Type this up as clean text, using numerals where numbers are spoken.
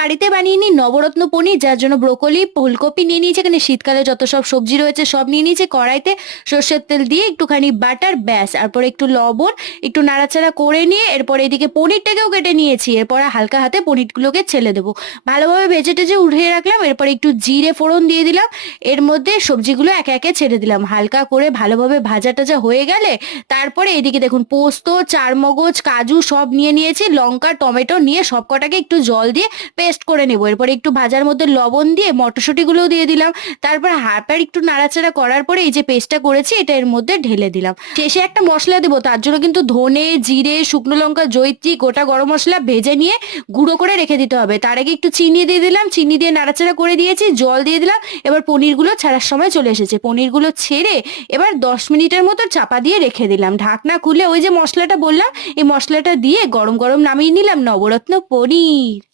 বাড়িতে বানিয়ে নিই নবরত্ন পনির, যার জন্য ব্রোকলি ফুলকপি নিয়ে নিয়েছি, এখানে শীতকালে যত সব সবজি রয়েছে সব নিয়ে নিয়েছি। কড়াইতে সর্ষের তেল দিয়ে একটুখানি বাটার, ব্যাস, তারপর একটু লবণ, একটু নাড়াচাড়া করে নিয়ে এরপর এদিকে পনিরটাকেও কেটে নিয়েছি। এরপর হালকা হাতে পনিরগুলোকে ছেলে দেবো, ভালোভাবে ভেজে টেজে উঠিয়ে রাখলাম। এরপর একটু জিরে ফোড়ন দিয়ে দিলাম, এর মধ্যে সবজিগুলো একে একে ছেড়ে দিলাম। হালকা করে ভালোভাবে ভাজা টাজা হয়ে গেলে তারপরে এদিকে দেখুন পোস্ত, চারমগজ, কাজু সব নিয়ে নিয়েছি, লঙ্কা টমেটো নিয়ে সব কটাকে একটু জল দিয়ে পেস্ট করে নেবো। এরপরে একটু ভাজার মধ্যে লবণ দিয়ে মটরশুঁটিগুলোও দিয়ে দিলাম। তারপর হাফের একটু নাড়াচাড়া করার পরে এই যে পেস্টটা করেছি এটা এর মধ্যে ঢেলে দিলাম। শেষে একটা মশলা দেবো, তার জন্য কিন্তু ধনে, জিরে, শুকনো লঙ্কা, জয়িত্রী, গোটা গরম মশলা ভেজে নিয়ে গুঁড়ো করে রেখে দিতে হবে। তার আগে একটু চিনি দিয়ে দিলাম, চিনি দিয়ে নাড়াচাড়া করে দিয়েছি, জল দিয়ে দিলাম। এবার পনিরগুলো ছাড়ার সময় চলে এসেছে, পনিরগুলো ছেড়ে এবার 10 মিনিটের মতো চাপা দিয়ে রেখে দিলাম। ঢাকনা খুলে ওই যে মশলাটা বললাম এই মশলাটা দিয়ে গরম গরম নামিয়ে নিলাম নবরত্ন পনির।